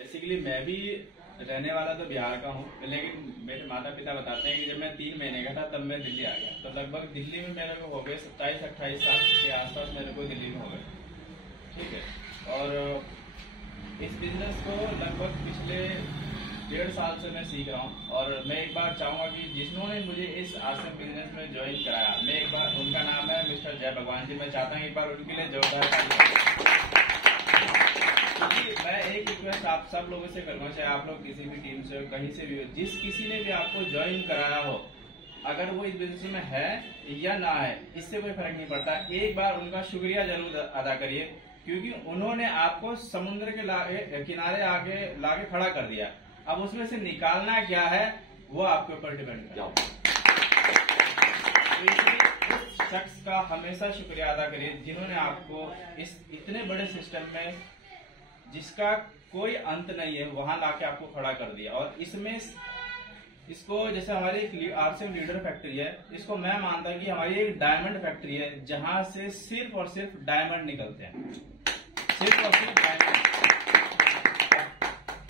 Basically मैं भी रहने वाला तो बिहार का हूँ, लेकिन मेरे माता पिता बताते हैं कि जब मैं 3 महीने का था तब मैं दिल्ली आ गया। तो लगभग दिल्ली में मेरे को हो गए 27-28 साल के आसपास मेरे को दिल्ली में हो गए। ठीक है। और इस बिजनेस को लगभग पिछले 1.5 साल से मैं सीख रहा हूँ। और मैं एक बार चाहूँगा कि जिन्होंने मुझे इस आश्रम बिजनेस में ज्वाइन कराया, मैं एक बार, उनका नाम है मिस्टर जय भगवान जी, मैं चाहता हूँ एक बार उनके लिए जोरदार। मैं एक रिक्वेस्ट आप सब लोगों से करूंगा, चाहे आप लोग किसी भी टीम से हो, कहीं से भी हो, जिस किसी ने भी आपको ज्वाइन कराया हो, अगर वो इस बिजनेस में है या ना है, इससे कोई फर्क नहीं पड़ता। एक बार उनका शुक्रिया जरूर अदा करिए, क्योंकि उन्होंने आपको समुद्र के किनारे आके लाके खड़ा कर दिया। अब उसमें से निकालना क्या है वो आपके ऊपर डिपेंड करता है। तो इसलिए उस शख्स का हमेशा शुक्रिया अदा करिए जिन्होंने आपको इस इतने बड़े सिस्टम में, जिसका कोई अंत नहीं है, वहां लाके आपको खड़ा कर दिया। और इसमें इसको, जैसे हमारी एक आरसीएम लीडर फैक्ट्री है, इसको मैं मानता हूँ कि हमारी एक डायमंड फैक्ट्री है, जहां से सिर्फ और सिर्फ डायमंड निकलते हैं। सिर्फ और सिर्फ डायमंड।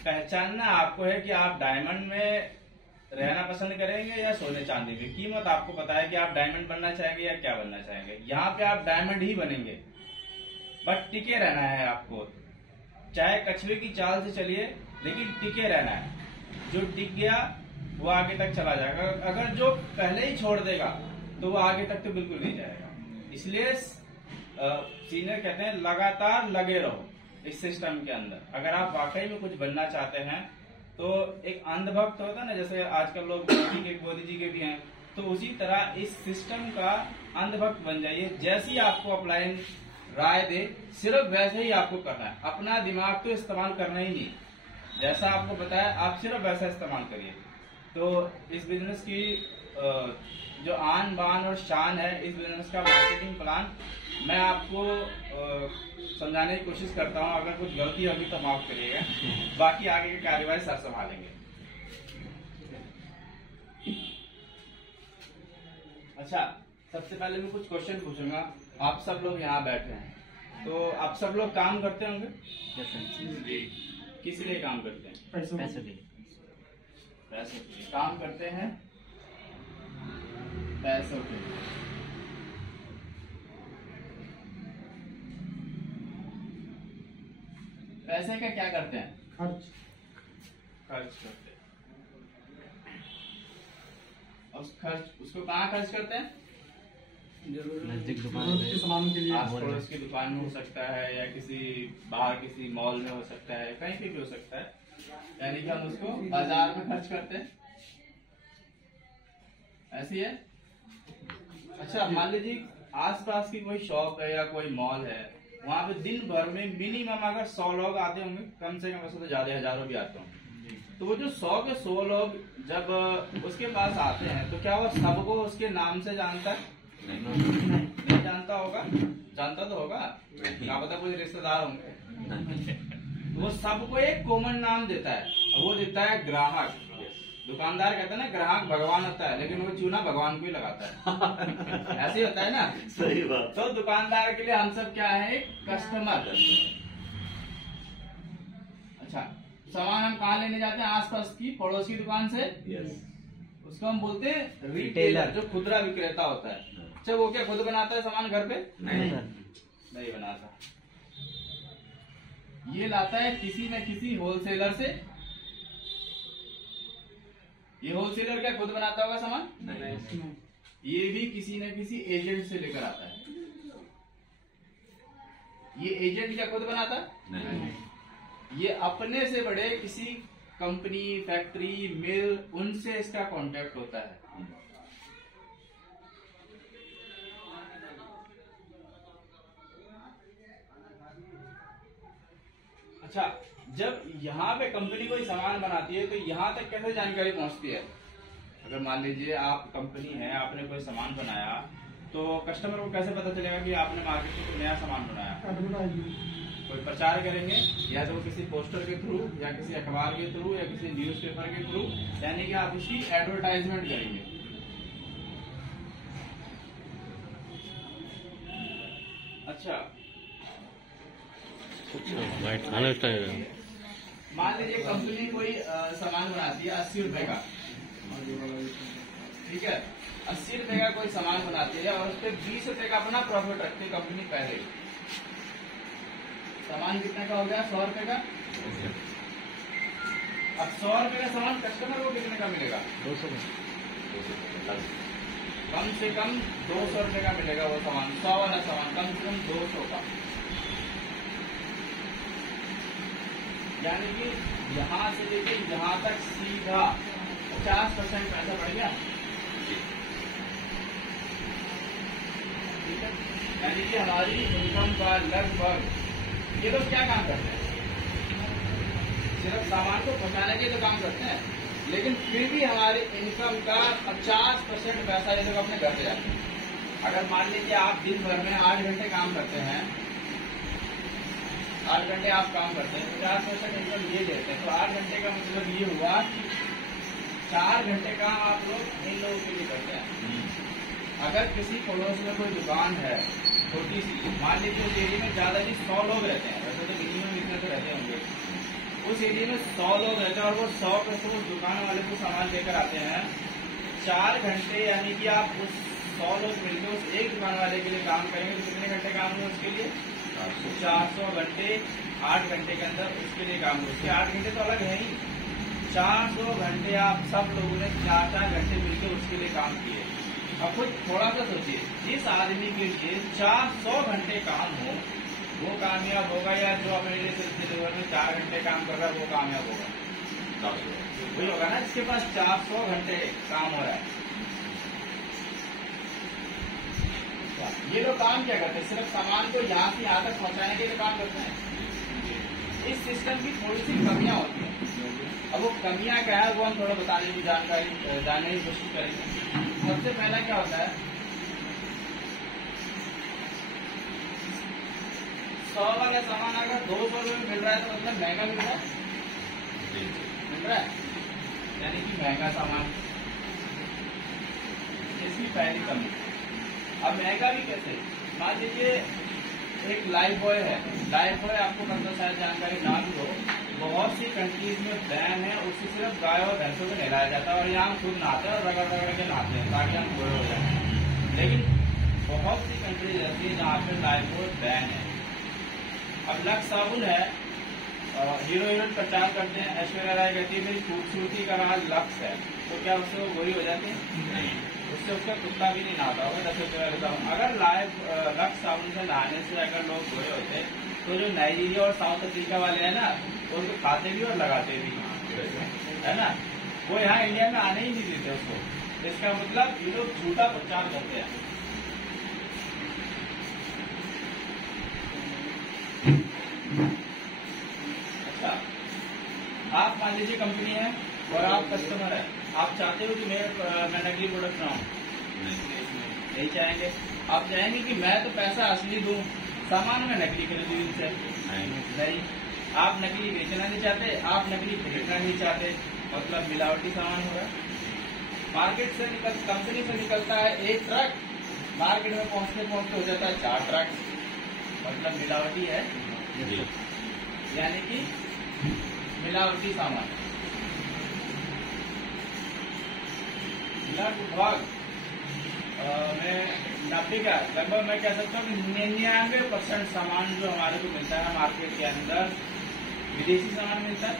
पहचानना आपको है कि आप डायमंड में रहना पसंद करेंगे या सोने चांदी में। कीमत आपको पता है कि आप डायमंड बनना चाहेंगे या क्या बनना चाहेंगे। यहाँ पे आप डायमंड ही बनेंगे, बट टिके रहना है आपको। चाहे कछुए की चाल से चलिए, लेकिन टिके रहना है। जो टिक गया वो आगे तक चला जाएगा, अगर जो पहले ही छोड़ देगा तो वो आगे तक तो बिल्कुल नहीं जाएगा। इसलिए सीनियर कहते हैं लगातार लगे रहो इस सिस्टम के अंदर। अगर आप वाकई में कुछ बनना चाहते हैं तो एक अंधभक्त होता है ना, जैसे आजकल लोग मोदी जी के भी हैं, तो उसी तरह इस सिस्टम का अंधभक्त बन जाइए। जैसी आपको अपलाइन राय दे, सिर्फ वैसे ही आपको करना है। अपना दिमाग तो इस्तेमाल करना ही नहीं, जैसा आपको बताया आप सिर्फ वैसा इस्तेमाल करिए। तो इस बिजनेस की जो आन बान और शान है, इस बिजनेस का मार्केटिंग प्लान मैं आपको समझाने की कोशिश करता हूँ। अगर कुछ गलती होगी तो माफ करिएगा, बाकी आगे की कार्यवाही सर संभालेंगे। अच्छा, सबसे पहले मैं कुछ क्वेश्चन पूछूंगा। आप सब लोग यहाँ बैठे हैं, तो आप सब लोग काम करते होंगे? किस लिए काम करते हैं? पैसों के लिए। पैसों के लिए काम करते हैं, पैसों के लिए। पैसे का क्या करते हैं? खर्च करते हैं। उसको कहाँ खर्च करते हैं? नजदीक दुकान के सामान के लिए, आस पड़ोस की दुकान में हो सकता है, या किसी बाहर किसी मॉल में हो सकता है, कहीं पे भी हो सकता है। यानी कि हम उसको बाजार में खर्च करते हैं। ऐसी है। अच्छा, मान लीजिए आसपास की कोई शॉप है या कोई मॉल है, वहां पे दिन भर में मिनिमम अगर 100 लोग आते होंगे, कम से कम, वैसे तो ज्यादा हजारों भी आते होंगे। तो वो जो 100 के 100 लोग जब उसके पास आते हैं, तो क्या वो सबको उसके नाम से जानता है? नहीं जानता होगा। जानता तो होगा, क्या पता कोई रिश्तेदार होंगे। वो सबको एक कॉमन नाम देता है, वो देता है ग्राहक। दुकानदार कहता है ना, ग्राहक भगवान होता है, लेकिन वो चूना भगवान को ही लगाता है। ऐसे ही होता है ना? सही बात। तो दुकानदार के लिए हम सब क्या है? कस्टमर। अच्छा, सामान हम कहाँ लेने जाते हैं? आसपास की पड़ोस की दुकान से। उसको हम बोलते हैं रिटेलर, जो खुदरा विक्रेता होता है। अच्छा, वो क्या खुद बनाता है सामान घर पे? नहीं बनाता। ये लाता है किसी न किसी होलसेलर से। ये होलसेलर क्या खुद बनाता होगा सामान? नहीं। ये भी किसी न किसी एजेंट से लेकर आता है। ये एजेंट क्या खुद बनाता? नहीं। ये अपने से बड़े किसी कंपनी, फैक्ट्री, मिल, उनसे इसका कांटेक्ट होता है। अच्छा, जब यहाँ पे कंपनी कोई सामान बनाती है, तो यहाँ तक कैसे जानकारी पहुँचती है? अगर मान लीजिए आप कंपनी है, आपने कोई सामान बनाया, तो कस्टमर को कैसे पता चलेगा कि आपने मार्केट में कोई नया सामान बनाया? कोई प्रचार करेंगे, या तो किसी पोस्टर के थ्रू, या किसी अखबार के थ्रू, या किसी न्यूज़पेपर के थ्रू, यानी कि आप उसकी एडवर्टाइजमेंट करेंगे। अच्छा, मान लीजिए कंपनी कोई सामान बनाती है 80 रुपए का, ठीक है, 80 रुपए का कोई सामान बनाती है और उस पर 20 रुपए का अपना प्रॉफिट रखती है कंपनी पहले। सामान कितने का हो गया? 100 रुपए का। अब 100 रुपए का सामान कस्टमर को कितने का मिलेगा? 200 कम से कम 200 रुपए का मिलेगा वो सामान। 100 वाला सामान कम से कम 200 का। यानी कि यहाँ से लेके यहाँ तक सीधा 50% पैसा बढ़ गया। ठीक है, यानी कि हमारी इनकम का लगभग, ये लोग क्या काम करते हैं? सिर्फ सामान को पहुंचाने के लिए काम करते हैं, लेकिन फिर भी हमारी इनकम का 50% पैसा ये लोग अपने घर पे जाते हैं। अगर मान लीजिए आप दिन भर में 8 घंटे काम करते हैं, 8 घंटे आप काम करते हैं, 50% इनकम ये देते हैं, तो 8 घंटे का मतलब ये हुआ कि 4 घंटे काम आप लोग इन लोगों के लिए करते हैं। अगर किसी पड़ोस में कोई दुकान है छोटी सी, मान लीजिए उस एरिया में ज्यादा नहीं 100 लोग रहते हैं, वैसे तो मिनिमम इतने तो रहते होंगे, उस एरिया में 100 लोग रहते हैं और वो 100 पे से उस दुकान वाले को सामान लेकर आते हैं। 4 घंटे यानी कि आप उस 100 लोग मिलकर उस एक दुकान वाले के लिए काम करेंगे तो कितने घंटे काम हुए उसके लिए? 400 घंटे 8 घंटे के अंदर उसके लिए काम हुए। उसके 8 घंटे तो अलग है ही, 400 घंटे आप सब लोगों ने 4-4 घंटे मिलकर उसके लिए काम किए। अब खुद थोड़ा सा सोचिए, जिस आदमी के लिए 400 घंटे काम हो वो कामयाब होगा या जो अपने लिए सिर्फ में 4 घंटे काम कर रहा है वो कामयाब होगा? वही होगा ना जिसके पास 400 घंटे काम हो रहा है। ये लोग काम क्या करते हैं? सिर्फ सामान को यहाँ से यहाँ तक पहुँचाने के लिए काम करते हैं। इस सिस्टम की थोड़ी सी कमियां होती हैं। अब वो कमियां क्या है वो हम थोड़ा बताने की जानकारी जानने की कोशिश करेंगे। सबसे पहला क्या होता है, 100 वाला सामान अगर 200 रुपये में मिल रहा है तो मतलब महंगा मिल रहा है, यानी कि महंगा सामान। इसकी पहली कमी। अब महंगा भी कैसे? मान लीजिए एक लाइफ बॉय है, लाइफ बॉय आपको मतलब शायद जानकारी ना भी हो, बहुत सी कंट्रीज में बैन है, उससे सिर्फ गाय और भैंसों को नहलाया जाता है और यहाँ खुद नहाते हैं और रगड़ रगड़ के नहाते हैं ताकि हम गोरे हो जाए। लेकिन बहुत सी कंट्रीज ऐसी है जहाँ पे लाइफ बॉय बैन है। अब लक्स साबुन है, हीरो हीरोइन प्रचार करते हैं, ऐश्वर्या राय कहती है मेरी खूबसूरती का राज लक्स है, तो क्या उससे वो गोरी हो जाती है? उससे उसका कुत्ता भी नहीं नहाता होगा 10 रुपये वाले साबुन। अगर लक्स साबुन से नहाने से अगर लोग गोरे होते तो जो नाइजीरिया और साउथ अफ्रीका वाले हैं ना, उनको खाते भी और लगाते भी, है ना, वो यहाँ इंडिया में आने ही नहीं देते उसको। इसका मतलब ये लोग झूठा प्रचार करते हैं। अच्छा, आप मान लीजिए कंपनी है और आप कस्टमर है, आप चाहते हो कि मैं नकली प्रोडक्ट ना हूँ? नहीं चाहेंगे। आप चाहेंगे कि मैं तो पैसा असली दूं, सामान में नकली खरीदूं इनसे? नहीं। आप नकली बेचना नहीं चाहते, आप नकली खरीदना नहीं चाहते, मतलब मिलावटी सामान हो रहा है। मार्केट से कंपनी से निकलता है एक ट्रक, मार्केट में पहुंचते पहुंचते हो जाता है 4 ट्रक, मतलब मिलावटी है, यानी कि मिलावटी सामान। लगभग मैं 90 का लगभग मैं कह सकता हूँ कि 99% सामान जो हमारे को मिलता है मार्केट के अंदर विदेशी सामान मिलता है,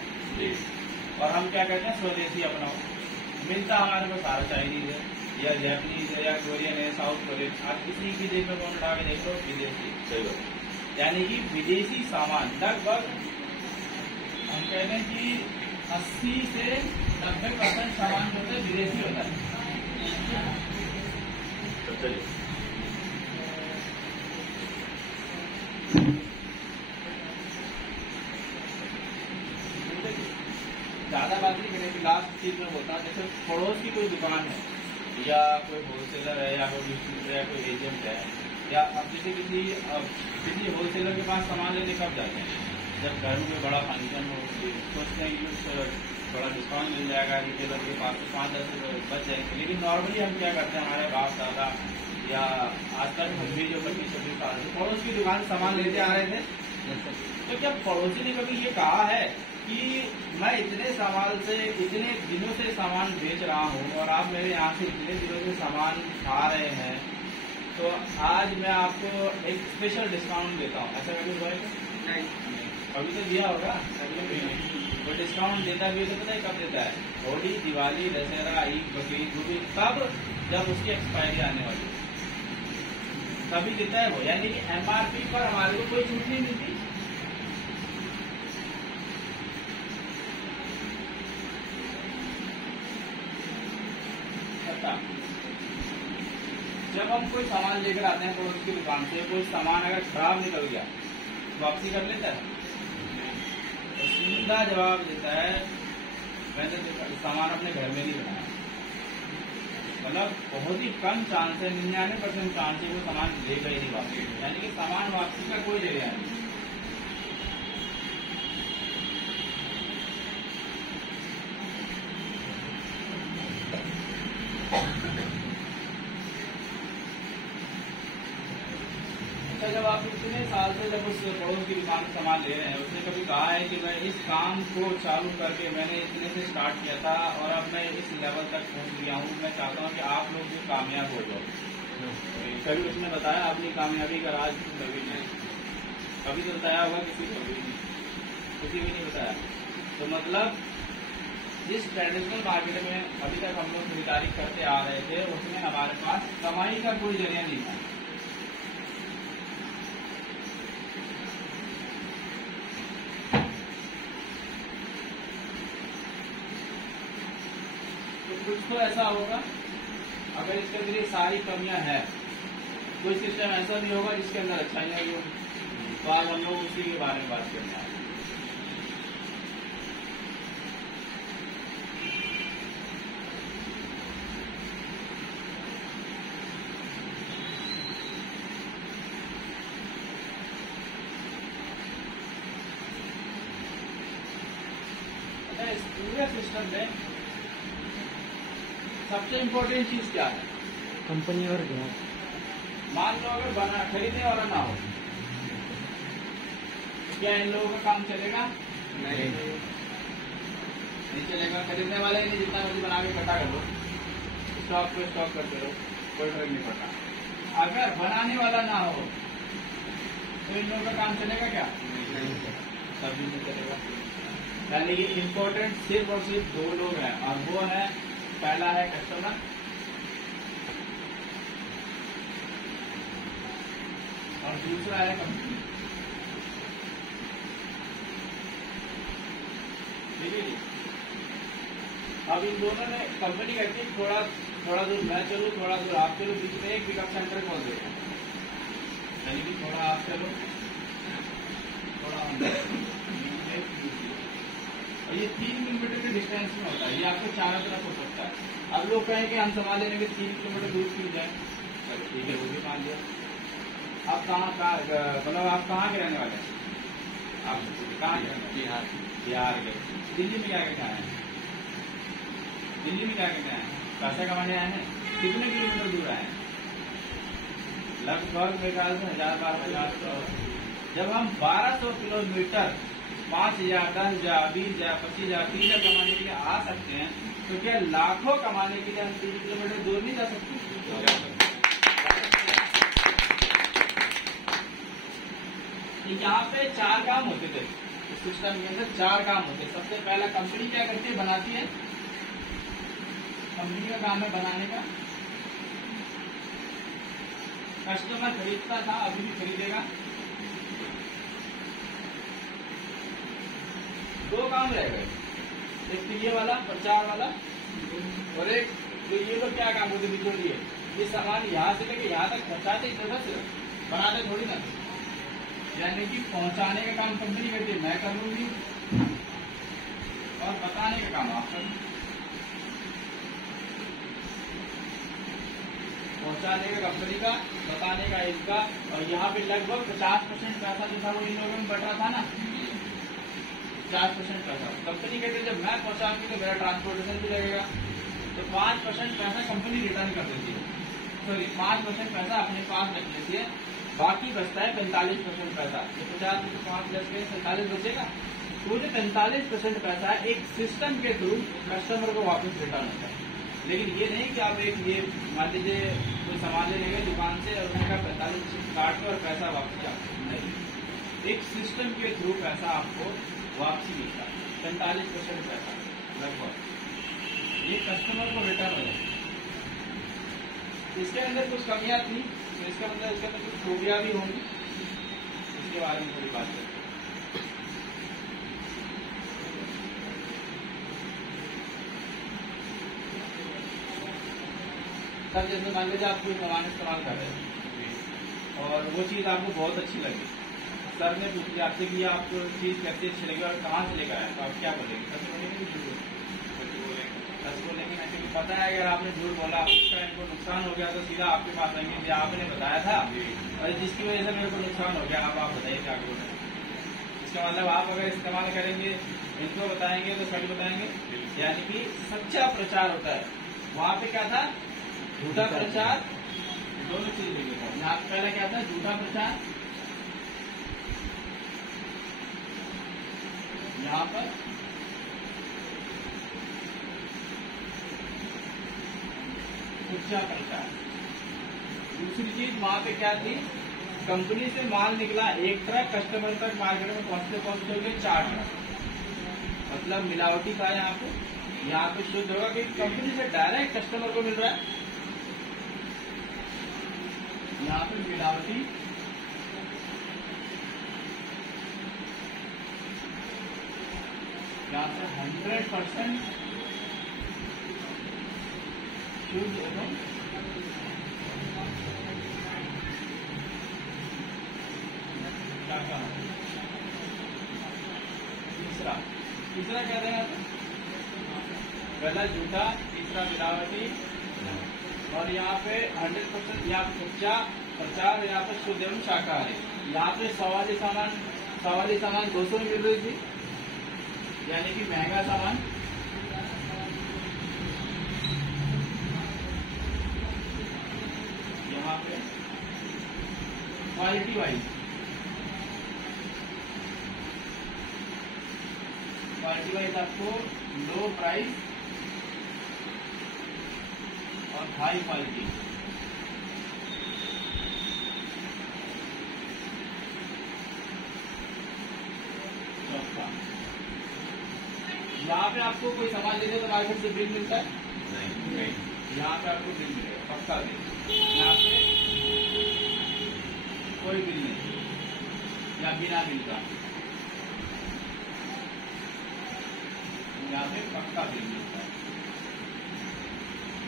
और हम क्या कहते हैं स्वदेशी अपनाओ। मिलता हमारे को सारा चाइनीज है या जैपनीज है या कोरियन है, साउथ कोरियन, आप किसी भी देश में कौन उठा के देख लो विदेशी, यानी कि विदेशी सामान लगभग हम कहते हैं कि 80 से 90% सामान जो है विदेशी होता है। ज्यादा बात नहीं करेंगे, लास्ट चीज में बोलता हूँ, जैसे पड़ोस की कोई दुकान है या कोई होलसेलर है या कोई डिस्ट्रीब्यूटर है, कोई एजेंट है, या अब जैसे किसी होलसेलर के पास सामान लेने कब जाते हैं? जब घर में बड़ा फंक्शन हो, सोचते हैं कि थोड़ा डिस्काउंट मिल जाएगा, रिटेलर के पास 5-10 बच जाएंगे। लेकिन नॉर्मली हम क्या करते हैं, हमारे बाप दादा या आजकल हम भी जो 25-26 साल पड़ोस की दुकान सामान लेते आ रहे थे, तो क्या पड़ोसी ने कभी ये कहा है कि मैं इतने दिनों से सामान बेच रहा हूँ और आप मेरे यहाँ से इतने दिनों से सामान खा रहे हैं, तो आज मैं आपको एक स्पेशल डिस्काउंट देता हूँ। ऐसा कभी हुआ है? नहीं, अभी तो दिया होगा। वो डिस्काउंट देता भी तो पता है कब देता है? होली, दिवाली, दशहरा, ईद, बकरीद, तब जब उसकी एक्सपायरी आने वाली तभी देता है वो। यानी कि एमआरपी पर हमारे को कोई छूट नहीं मिलती। जब हम कोई सामान लेकर आते हैं पड़ोस की दुकान से, कोई सामान अगर खराब निकल गया वापसी कर लेता है? तो सीधा जवाब देता है मैंने सामान अपने घर में नहीं बनाया। मतलब बहुत ही कम चांस है, 99% चांस है वो सामान लेगा ही नहीं वापसी। यानी कि सामान वापसी का कोई जरिया नहीं। जब आप इतने साल से जब उस पड़ोस की दुकान से सामान ले रहे हैं, उसने कभी कहा है कि मैं इस काम को चालू करके मैंने इतने से स्टार्ट किया था और अब मैं इस लेवल तक पहुंच गया हूँ, मैं चाहता हूँ कि आप लोग भी कामयाब हो जाओ? कभी उसने बताया अपनी कामयाबी का राज? कभी नहीं। कभी तो बताया होगा किसी को भी नहीं बताया। तो मतलब जिस ट्रेडिशनल मार्केट में अभी तक हम लोग खरीदारी करते आ रहे थे, उसमें हमारे पास कमाई का कोई जरिया नहीं था। कुछ तो ऐसा होगा, अगर इसके अंदर ये सारी कमियां हैं, कोई सिस्टम ऐसा भी होगा जिसके अंदर अच्छाइयां भी होगी। तो आज हम लोग उसी के बारे में बात करने आए। इस पूरे सिस्टम में सबसे इम्पोर्टेंट चीज क्या है? कंपनी और ग्राहक। मान लो अगर खरीदने वाला ना हो, क्या इन लोगों का काम चलेगा? नहीं चलेगा। खरीदने वाले नहीं, जितना मर्जी बना के इकट्ठा कर लो, स्टॉक पे स्टॉक करते रहो, कोई फर्क नहीं पड़ता। अगर बनाने वाला ना हो तो इन लोगों का काम चलेगा क्या? नहीं, कभी नहीं चलेगा। यानी कि इम्पोर्टेंट सिर्फ और सिर्फ दो लोग हैं, और वो है, पहला है कस्टमर और दूसरा है कंपनी। ठीक है जी। अब इन दोनों ने कंपनी कहती है थोड़ा दूर मैं चलूँ, थोड़ा दूर आप चलो, बीच में एक पिकअप सेंटर खोल देगा। यानी कि थोड़ा आप चलो, थोड़ा हम। और ये 3 किलोमीटर के डिस्टेंस में होता है। ये आपको चारों तरफ हो सकता है। अब लोग कहें कि हम सामान लेने के 3 किलोमीटर दूर क्यों जाए? ठीक है, वो भी मान लिया। आप मतलब आप कहाँ के रहने वाले हैं? आप कहाँ के? बिहार के। दिल्ली में क्या क्या है? दिल्ली में क्या क्या है? पैसा कमाने आए हैं? कितने किलोमीटर दूर आए हैं? लगभग मेरे ख्याल से 1000-12,000। जब हम 1200 किलोमीटर 5,000, 10,000, 20,000, 25,000, 30,000 कमाने के लिए आ सकते हैं, तो क्या लाखों कमाने के लिए हम 3 किलोमीटर दूर नहीं जा सकते? यहाँ पे 4 काम होते थे इस सिस्टम के अंदर। 4 काम होते। सबसे पहला, कंपनी क्या करती है? बनाती है। कंपनी का काम है बनाने का। कस्टमर खरीदता था, अभी भी खरीदेगा। 2 काम रह गए, एक तो ये वाला प्रचार वाला, और एक तो ये लोग क्या काम होते बिचौलिए, ये सामान यहाँ से लेके यहाँ तक पहुँचाते ही तो बस, बनाते थोड़ी ना। यानी कि पहुँचाने का काम कंपनी करती है, मैं कर लूंगी, और बताने का काम आप कर। पहुँचाने का कंपनी का, बताने का इनका। और यहाँ पे लगभग 50% पैसा जो था वो इन लोगों में बट रहा था ना। 50% पैसा कंपनी कहते जब मैं पहुँचाऊंगी तो मेरा ट्रांसपोर्टेशन भी लगेगा, तो 5% पैसा कंपनी रिटर्न कर देती है। सॉरी, 5% पैसा अपने पास रख लेती है, बाकी बचता है 45% पैसा। तो 50 में 5 10 में 47 बचेगा। तो जो 45% पैसा है एक सिस्टम के थ्रू कस्टमर को वापस रिटर्न होता है। लेकिन ये नहीं कि आप एक ये मान लीजिए कोई सामान ले गए दुकान से और उन्होंने कहा 45% काट और पैसा वापस आपको नहीं, एक सिस्टम के थ्रू पैसा आपको वापसी मिलता है 45% पैसा लगभग, ये कस्टमर को रिटर्न हो जाता है। इसके अंदर कुछ कमियां थी तो इसका मतलब इसके अंदर कुछ खूबियां भी होंगी, इसके बारे में थोड़ी बात करते हैं। सर जैसे मान लीजिए आप कोई सामान इस्तेमाल कर रहे हैं और वो चीज़ आपको बहुत अच्छी लगी, सर ने पूछ लिया आपसे कि आपको चीज़ कैसे अच्छी लगी और कहाँ से लेकर आए, तो आप क्या बोलेंगे? सच बोलेंगे कि झूठ? सच बोलेंगे ना, क्योंकि पता है अगर आपने झूठ बोला उसका इनको नुकसान हो गया तो सीधा आपके पास आएंगे कि आपने बताया था और जिसकी वजह से मेरे को नुकसान हो गया, आप बताइए क्या बोलें। इसका मतलब आप अगर इस्तेमाल करेंगे इनको बताएंगे तो सच बताएंगे, यानी कि सच्चा प्रचार होता है। वहाँ पे क्या था? झूठा प्रचार, दोनों चीज लेंगे। यहाँ पहला क्या था? झूठा प्रचार, यहाँ पर सच्चा प्रचार। दूसरी चीज वहां पे क्या थी? कंपनी से माल निकला एक ट्रक, कस्टमर तक मार्केट में पहुंचते हुए 4 ट्रक, मतलब मिलावटी था। यहाँ पे शुद्ध होगा कि कंपनी से डायरेक्ट कस्टमर को मिल रहा है, यहाँ पे मिलावटी, यहाँ पे 100% शुद्ध एवं तीसरा क्या देना था? पहला झूठा, तीसरा मिलावटी और यहाँ पे 100% यहाँ पे सच्चा प्रचार, यहाँ पे शुद्ध एवं शाकाहारी। यहाँ पे सवाली सामान 200 में मिल रही थी, यानी कि महंगा सामान। यहाँ पे क्वालिटी वाइज आपको लो प्राइस और हाई क्वालिटी। यहाँ पे आपको कोई सामान लेने तो मार्केट से बिल मिलता है? नहीं। यहाँ पे आपको बिल मिलेगा, पक्का बिल। यहाँ पे कोई बिल नहीं या बिना बिल का, यहाँ पे पक्का बिल मिलता है।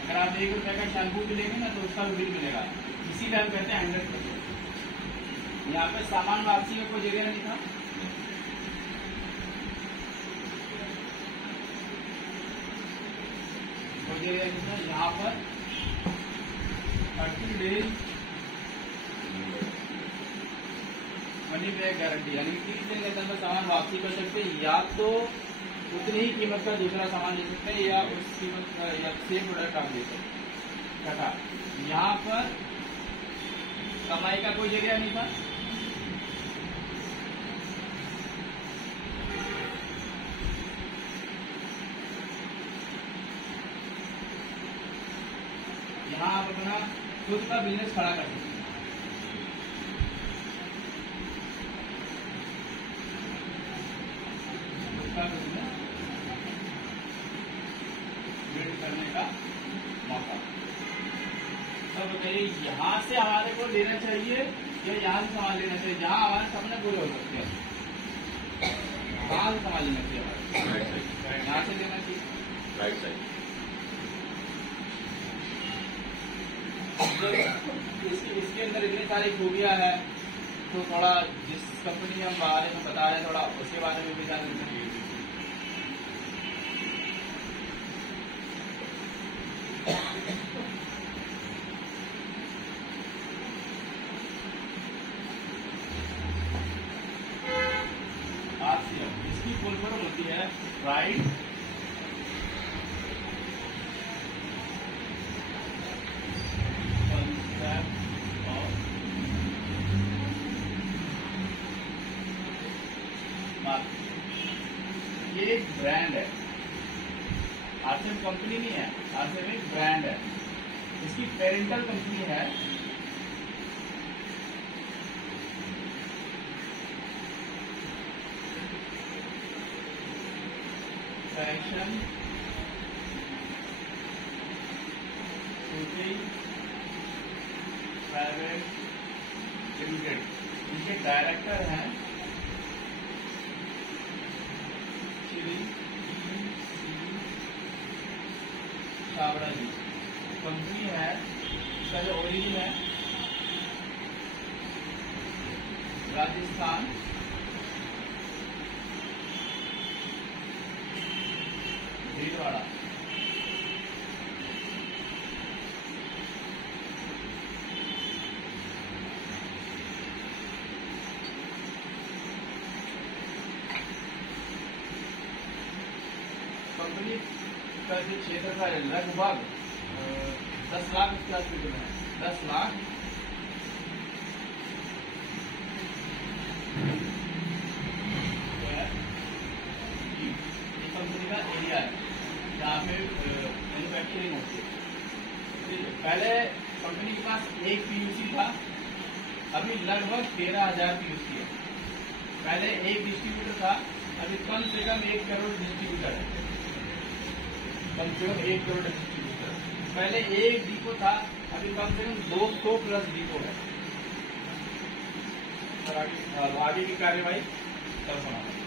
अगर आप 1 रुपए का शैम्पू भी लेंगे ना तो उसका भी बिल मिलेगा, इसीलिए हम कहते हैं 100%। यहाँ पे सामान वापसी का कोई जगह नहीं था, यहाँ पर 30 डेज मनी बैक गारंटी, यानी 30 दिन के अंदर सामान वापसी कर सकते हैं, या तो उतनी ही कीमत का दूसरा सामान ले सकते हैं या उस कीमत का या सेम प्रोडक्ट आप ले सकते हैं। यहाँ पर कमाई का कोई जरिया नहीं था, यहाँ आप अपना खुद का बिजनेस खड़ा कर सकते हैं। करने का मौका। तो बताइए यहाँ से हमारे को लेना चाहिए या यहाँ से सामान लेना चाहिए? जहाँ हमारे सपने पूरे हो सकते हैं कहाँ से सामान लेना चाहिए? हमारे यहाँ से लेना चाहिए, राइट साइड। इसके अंदर इतनी सारी खूबियां है, तो थोड़ा जिस कंपनी में हम बारे में बता रहे हैं थोड़ा उसके बारे में भी जान लेना चाहिए। इसकी फुल फॉर्म होती है राइट आरसीएम कंपनी नहीं है, आरसीएम एक ब्रांड है, इसकी पेरेंटल कंपनी है फैशन सिटी प्राइवेट लिमिटेड। इनके डायरेक्टर हैं श्री छाबड़ा जी। कंपनी है, इसका जो ओरिजिन है राजस्थान, भीलवाड़ा। कंपनी का जो क्षेत्र का लगभग 10 लाख स्क्वायर फीट में है, 10 लाख कंपनी का एरिया है जहाँ पे मैन्युफैक्चरिंग होती है। पहले कंपनी के पास एक पीयूसी था, अभी लगभग 13,000 पीयूसी है। पहले एक डिस्ट्रीब्यूटर था, अभी कम से कम 1 करोड़ डिस्ट्रीब्यूटर है, कम से कम 1 करोड़ डिस्ट्रीब्यूटर। पहले एक डिपो था, अभी कम से कम 200 प्लस डिपो है। आगे की कार्यवाही कल समाप्त।